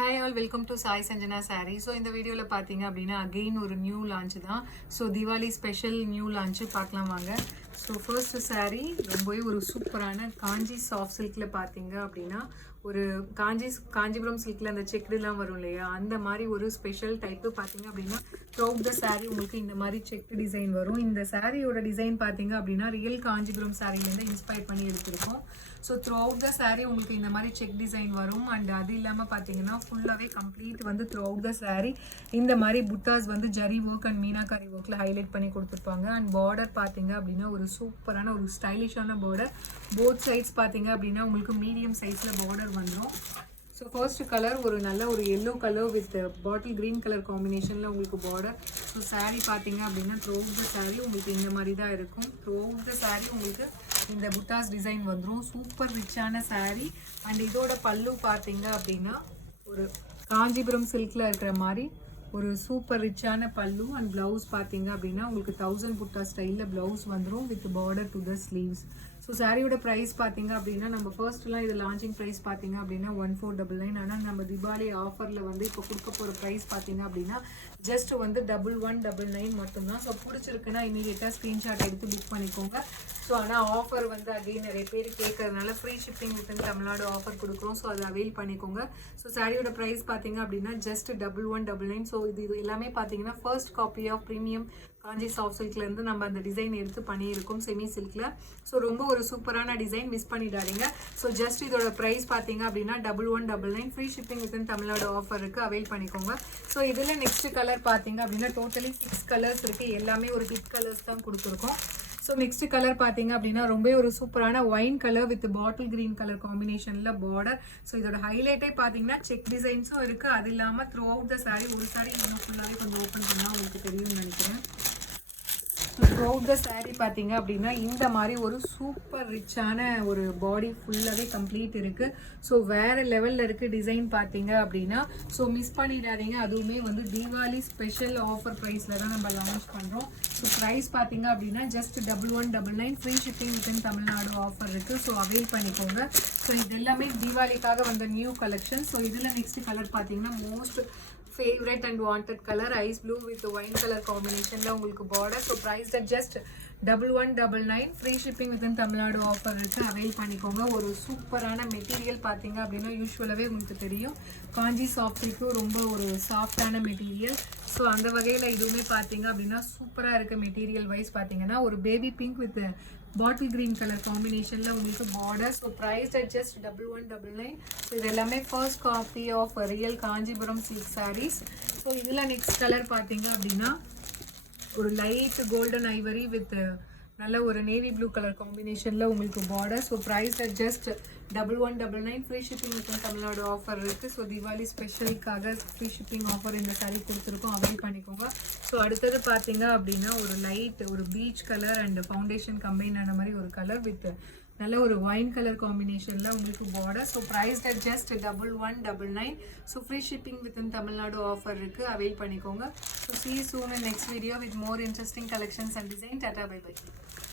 Hi all, welcome to Sai Sanjana Saree. So இந்த வீடியோல பாத்தீங்க அப்படின்னா again ஒரு நியூ லான்ச் தான். So Diwali special new launch பார்க்கலாம் வாங்க. ஸோ ஃபர்ஸ்ட் saree ரொம்பவே ஒரு சூப்பரான காஞ்சி சாஃப்ட் சில்க்ல பாத்தீங்க அப்படின்னா ஒரு காஞ்சிபுரம் சில்க்ல அந்த செக்டுலாம் வரும் இல்லையா, அந்த மாதிரி ஒரு ஸ்பெஷல் டைப்பு பார்த்தீங்க அப்படின்னா த்ரூஅவுட் த saree உங்களுக்கு இந்த மாதிரி செக் டிசைன் வரும். இந்த சாரியோட டிசைன் பார்த்தீங்க அப்படின்னா ரியல் காஞ்சிபுரம் சாரிலேருந்து இன்ஸ்பயர் பண்ணி எடுத்திருக்கோம். ஸோ த்ரூஅவுட் த saree உங்களுக்கு இந்த மாதிரி செக் டிசைன் வரும். அண்ட் அது இல்லாமல் பார்த்தீங்கன்னா ஃபுல்லாகவே கம்ப்ளீட் வந்து த்ரூஅவுட் த saree இந்த மாதிரி புட்டாஸ் வந்து ஜரி ஒர்க் அண்ட் மீனாக்காரி ஒர்க்கில் ஹைலைட் பண்ணி கொடுத்துருப்பாங்க. அண்ட் பார்டர் பார்த்தீங்க அப்படின்னா ஒரு சூப்பரான ஒரு ஸ்டைலிஷான பார்டர். போத் சைட்ஸ் பார்த்தீங்க அப்படின்னா உங்களுக்கு மீடியம் சைஸில் பார்டர் வந்துடும். ஸோ ஃபர்ஸ்ட் கலர் ஒரு நல்ல ஒரு yellow colour with bottle green colour காம்பினேஷனில் உங்களுக்கு பார்டர். ஸோ saree பார்த்தீங்க அப்படின்னா த்ரூஅவுட் த saree உங்களுக்கு இந்த மாதிரி தான் இருக்கும். த்ரூஅவுட் த saree உங்களுக்கு இந்த புட்டாஸ் டிசைன் வந்துடும். சூப்பர் ரிச்சான saree. அண்ட் இதோட பல்லு பார்த்தீங்க அப்படின்னா ஒரு காஞ்சிபுரம் சில்கில் இருக்கிற மாதிரி ஒரு சூப்பர் ரிச்சான பல்லு. அண்ட் ப்ளவுஸ் பார்த்தீங்க அப்படின்னா உங்களுக்கு 1000 புட்டா ஸ்டைலில் ப்ளவுஸ் வந்துடும் with border to the sleeves. So சாரியோட ப்ரைஸ் பார்த்தீங்க அப்படின்னா நம்ம ஃபர்ஸ்ட்லாம் இது லான்ச்சிங் ப்ரைஸ் பார்த்தீங்க அப்படின்னா 1499. ஆனால் நம்ம தீபாவளி ஆஃபரில் வந்து இப்போ கொடுக்க போகிற ப்ரைஸ் பார்த்தீங்க அப்படின்னா ஜஸ்ட் வந்து 1199 மட்டும்தான். ஸோ பிடிச்சிருக்குன்னா இமீடியட்டாக ஸ்க்ரீன்ஷாட் எடுத்து புக் பண்ணிக்கோங்க. ஸோ ஆனால் ஆஃபர் வந்து அகைன் நிறைய பேர் கேட்கறதுனால free shipping within Tamil Nadu offer கொடுக்குறோம். ஸோ அதை அவைல் பண்ணிக்கோங்க. ஸோ சாரியோட ப்ரைஸ் பார்த்தீங்க அப்படின்னா ஜஸ்ட் 1199. ஸோ இது எல்லாமே பார்த்தீங்கன்னா first copy of premium Kanchi soft சில்க்லேருந்து நம்ம அந்த டிசைன் எடுத்து பண்ணியிருக்கோம் செமி சில்கில். ஸோ ரொம்ப ஒரு சூப்பரான டிசைன், மிஸ் பண்ணிடாதீங்க. ஸோ ஜஸ்ட் இதோட ப்ரைஸ் பார்த்தீங்க அப்படின்னா 1199. Free shipping within Tamil Nadu offer இருக்குது, அவைல் பண்ணிக்கோங்க. ஸோ இதில் நெக்ஸ்ட் கலர் பார்த்தீங்க அப்படின்னா டோட்டலி 6 கலர்ஸ் இருக்குது. எல்லாமே ஒரு ஹிட் கலர்ஸ் தான் கொடுத்துருக்கோம். ஸோ நெக்ஸ்ட் கலர் பார்த்தீங்க அப்படின்னா ரொம்ப ஒரு சூப்பரான wine colour with bottle green colour காம்பினேஷனில் பார்டர். ஸோ இதோட ஹைலைட்டே பார்த்தீங்கன்னா செக் டிசைன்ஸும் இருக்குது. அது இல்லாமல் த்ரூ அவுட் த saree ஒரு saree இன்னும் ஃபுல்லாகவே கொஞ்சம் ஓப்பன் பண்ணால் உங்களுக்கு தெரியும்னு நினைக்கிறேன். த்ரூ அவுட் த saree பார்த்தீங்க அப்படின்னா இந்த மாதிரி ஒரு சூப்பர் ரிச்சான ஒரு பாடி ஃபுல்லாகவே கம்ப்ளீட் இருக்குது. ஸோ வேறு லெவலில் இருக்குது டிசைன் பார்த்தீங்க அப்படின்னா. ஸோ மிஸ் பண்ணிடாதீங்க. அதுவுமே வந்து தீபாவளி ஸ்பெஷல் ஆஃபர் ப்ரைஸில் தான் நம்ம லான்ச் பண்ணுறோம். ஸோ ப்ரைஸ் பார்த்தீங்க அப்படின்னா just 1199. Free shipping within Tamil Nadu offer இருக்குது. ஸோ அவைல் பண்ணிக்கோங்க. ஸோ இது எல்லாமே தீபாவளிக்காக வந்த நியூ கலெக்ஷன். ஸோ இதில் நெக்ஸ்ட் கலர் பார்த்தீங்கன்னா most favourite and wanted colour is blue with wine colour காம்பினேஷனில் உங்களுக்கு border. So price just 1199. Free shipping within Tamil Nadu offer இருக்குது, அவைல் பண்ணிக்கோங்க. ஒரு சூப்பரான மெட்டீரியல் பார்த்தீங்க அப்படின்னா யூஸ்வலாகவே உங்களுக்கு தெரியும் காஞ்சி சாஃப்ட் சில்க்கு ரொம்ப ஒரு சாஃப்டான மெட்டீரியல். ஸோ அந்த வகையில் இதுவுமே பார்த்தீங்க அப்படின்னா சூப்பராக இருக்க மெட்டீரியல் வைஸ் பார்த்தீங்கன்னா ஒரு baby pink with bottle green colour காம்பினேஷனில் உங்களுக்கு border. So price just 1199. So இது எல்லாமே first copy of real Kanchipuram silk sarees. So இதில் நெக்ஸ்ட் கலர் பார்த்தீங்க அப்படின்னா ஒரு லைட் கோல்டன் ஐவரி வித் நல்ல ஒரு நேவி ப்ளூ கலர் காம்பினேஷனில் உங்களுக்கு border. So price just 1199. Free shipping with Tamil Nadu offer இருக்குது. ஸோ தீபாவளி ஸ்பெஷலுக்காக ஃப்ரீ ஷிப்பிங் ஆஃபர் இந்த saree கொடுத்துருக்கோம், அவைல் பண்ணிக்கோங்க. ஸோ அடுத்தது பார்த்தீங்க அப்படின்னா ஒரு லைட் ஒரு peach colour and foundation combine ஆன மாதிரி ஒரு கலர் வித் நல்ல ஒரு ஒயின் கலர் காம்பினேஷனில் உங்களுக்கு border. So price just 1199. So free shipping within Tamil Nadu offer இருக்குது, அவைல் பண்ணிக்கோங்க. So see you soon in next video with more interesting collections and design. Tata, bye bye.